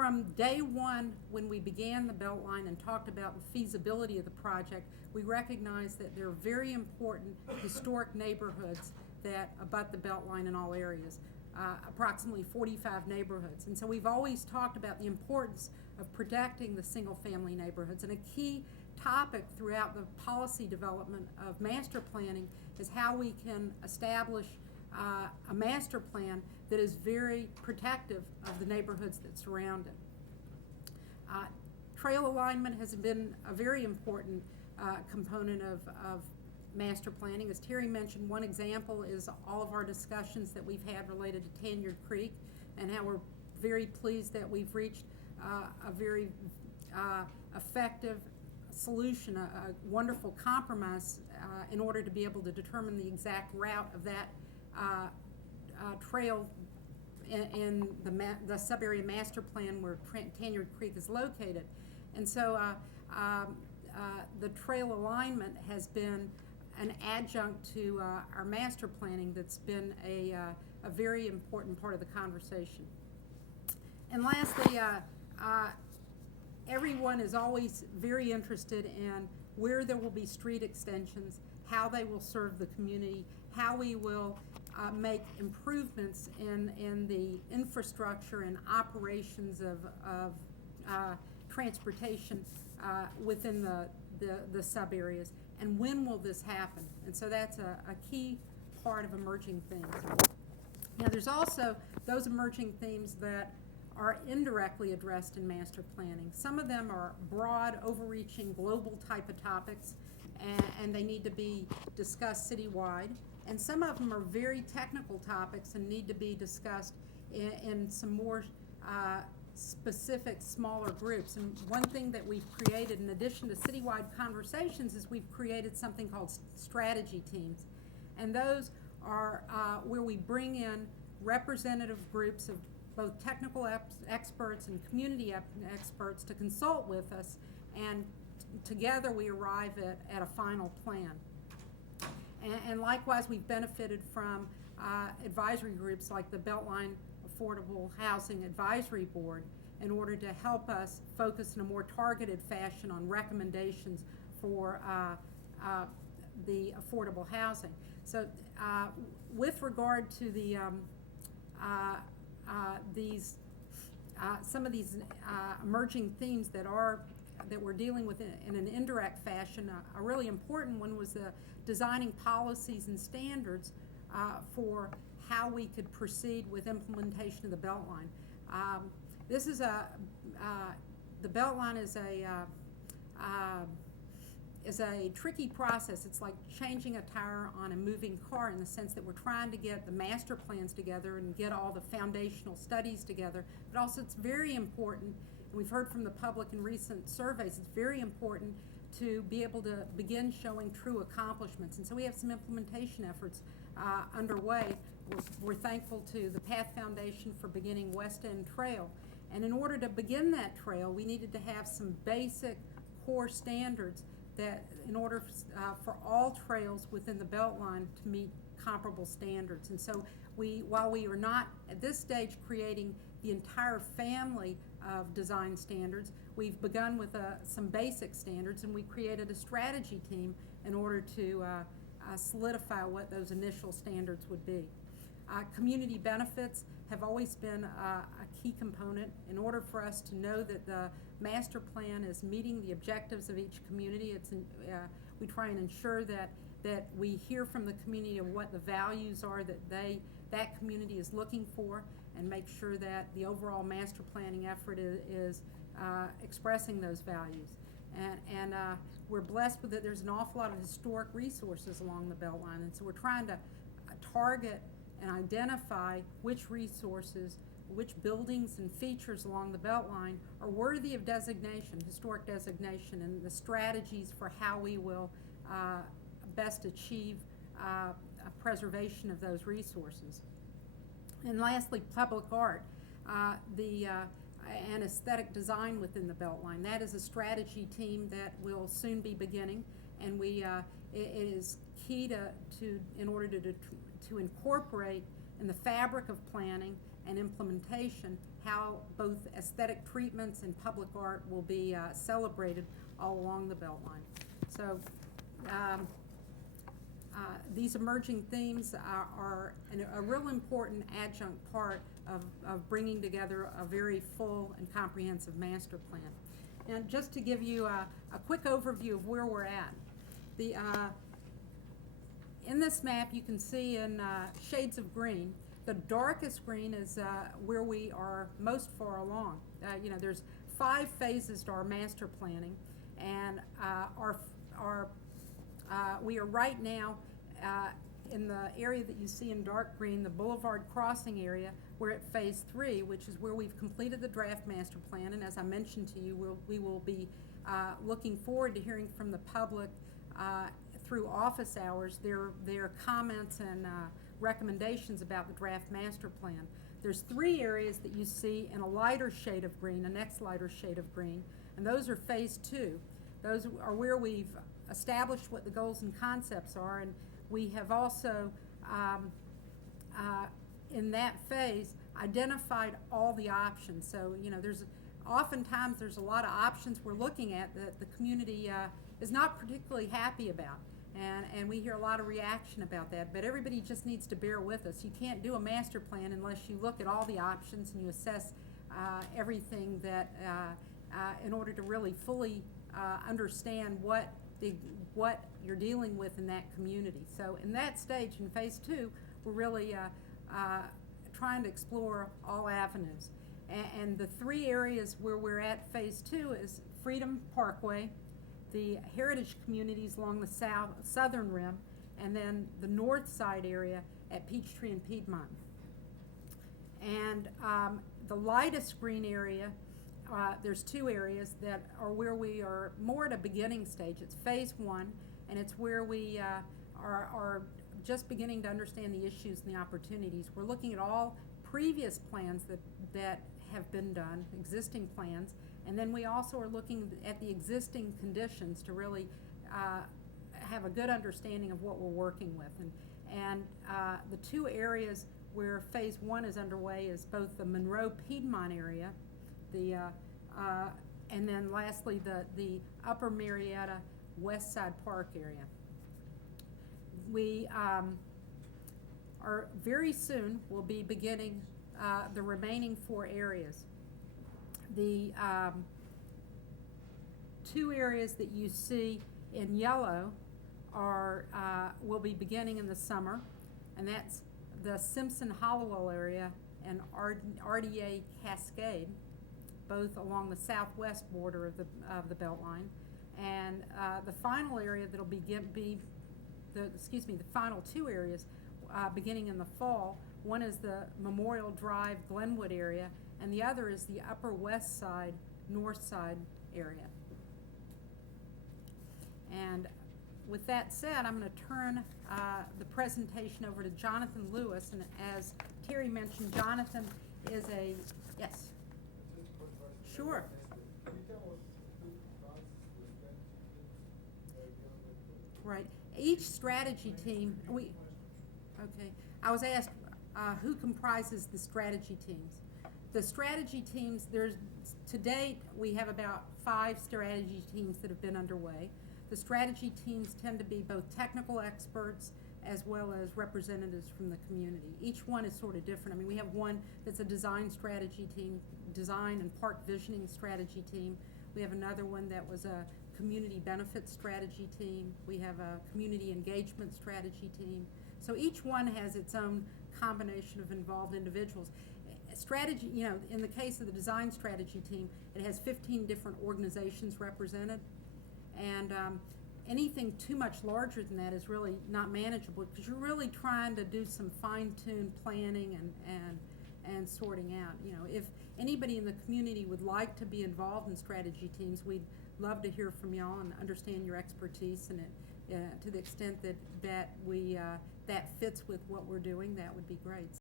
from day one, when we began the Beltline and talked about the feasibility of the project, we recognized that there are very important historic neighborhoods that abut the Beltline in all areas, approximately 45 neighborhoods. And so we've always talked about the importance of protecting the single-family neighborhoods. And a key topic throughout the policy development of master planning is how we can establish a master plan that is very protective of the neighborhoods that surround it. Trail alignment has been a very important component of master planning. As Terry mentioned, one example is all of our discussions that we've had related to Tanyard Creek, and how we're very pleased that we've reached a very effective solution, a wonderful compromise in order to be able to determine the exact route of that trail in the sub-area master plan where Tanyard Creek is located. And so the trail alignment has been an adjunct to our master planning that's been a very important part of the conversation. And lastly, everyone is always very interested in where there will be street extensions, how they will serve the community, how we will make improvements in the infrastructure and operations of transportation within the sub areas, and when will this happen? And so that's a key part of emerging themes. Now there's also those emerging themes that are indirectly addressed in master planning. Some of them are broad, overreaching, global type of topics, and they need to be discussed citywide. And some of them are very technical topics and need to be discussed in some more specific, smaller groups. And one thing that we've created, in addition to citywide conversations, is we've created something called strategy teams. And those are where we bring in representative groups of both technical experts and community experts to consult with us, and together we arrive at a final plan. And likewise, we've benefited from advisory groups like the Beltline Affordable Housing Advisory Board in order to help us focus in a more targeted fashion on recommendations for the affordable housing. So with regard to the some of these emerging themes that we're dealing with in an indirect fashion, a really important one was designing policies and standards for how we could proceed with implementation of the Beltline. This is the Beltline is a tricky process. It's like changing a tire on a moving car, in the sense that we're trying to get the master plans together and get all the foundational studies together. But also it's very important, and we've heard from the public in recent surveys, it's very important to be able to begin showing true accomplishments. And so we have some implementation efforts underway. We're thankful to the Path Foundation for beginning West End Trail. And in order to begin that trail, we needed to have some basic core standards that in order for all trails within the Beltline to meet comparable standards. And so while we are not at this stage creating the entire family of design standards, we've begun with some basic standards, and we created a strategy team in order to solidify what those initial standards would be. Community benefits have always been a key component. In order for us to know that the master plan is meeting the objectives of each community, we try and ensure that we hear from the community of what the values are that community is looking for, and make sure that the overall master planning effort is expressing those values. And we're blessed with that. There's an awful lot of historic resources along the Beltline, and so we're trying to target and identify which resources, which buildings and features along the Beltline are worthy of designation, historic designation, and the strategies for how we will best achieve a preservation of those resources. And lastly, public art, and aesthetic design within the Beltline. That is a strategy team that will soon be beginning, and it is key in order to incorporate in the fabric of planning and implementation how both aesthetic treatments and public art will be celebrated all along the Beltline. So these emerging themes are a real important adjunct part of bringing together a very full and comprehensive master plan. And just to give you a quick overview of where we're at, in this map you can see in shades of green, the darkest green is where we are most far along. There's 5 phases to our master planning, and we are right now in the area that you see in dark green, the Boulevard Crossing area. We're at phase 3, which is where we've completed the draft master plan, and as I mentioned to you, we will be looking forward to hearing from the public through office hours their comments and recommendations about the draft master plan. There's 3 areas that you see in a lighter shade of green, a next lighter shade of green, and those are phase 2. Those are where we've established what the goals and concepts are, and we have also in that phase identified all the options. So oftentimes there's a lot of options we're looking at that the community is not particularly happy about, and we hear a lot of reaction about that, but everybody just needs to bear with us. You can't do a master plan unless you look at all the options and you assess everything that in order to really fully understand what you're dealing with in that community. So in that stage, in phase 2, we're really trying to explore all avenues. And the 3 areas where we're at phase 2 is Freedom Parkway, the heritage communities along the southern rim, and then the north side area at Peachtree and Piedmont. And the lightest green area, there's 2 areas that are where we are more at a beginning stage. It's phase 1, and it's where we are just beginning to understand the issues and the opportunities. We're looking at all previous plans that have been done, existing plans, and then we also are looking at the existing conditions to really have a good understanding of what we're working with. And the 2 areas where phase 1 is underway is both the Monroe Piedmont area, and then lastly the Upper Marietta West Side Park area. We are very soon will be beginning the remaining 4 areas. The 2 areas that you see in yellow will be beginning in the summer, and that's the Simpson Hollowell area and RDA Cascade, both along the southwest border of the Beltline. And the final area that'll the final 2 areas beginning in the fall. One is the Memorial Drive Glenwood area, and the other is the Upper West Side, North Side area. And with that said, I'm going to turn the presentation over to Jonathan Lewis, and as Terry mentioned, Jonathan is yes. Sure. Right. Each strategy team, I was asked who comprises the strategy teams. The strategy teams, to date, we have about 5 strategy teams that have been underway. The strategy teams tend to be both technical experts as well as representatives from the community. Each one is sort of different. I mean, we have one that's a design strategy team, design and park visioning strategy team. We have another one that was a community benefits strategy team. We have a community engagement strategy team. So each one has its own combination of involved individuals. Strategy, in the case of the design strategy team, it has 15 different organizations represented, and anything too much larger than that is really not manageable, because you're really trying to do some fine-tuned planning and sorting out. If anybody in the community would like to be involved in strategy teams, we'd love to hear from y'all and understand your expertise in it. To the extent that fits with what we're doing, that would be great.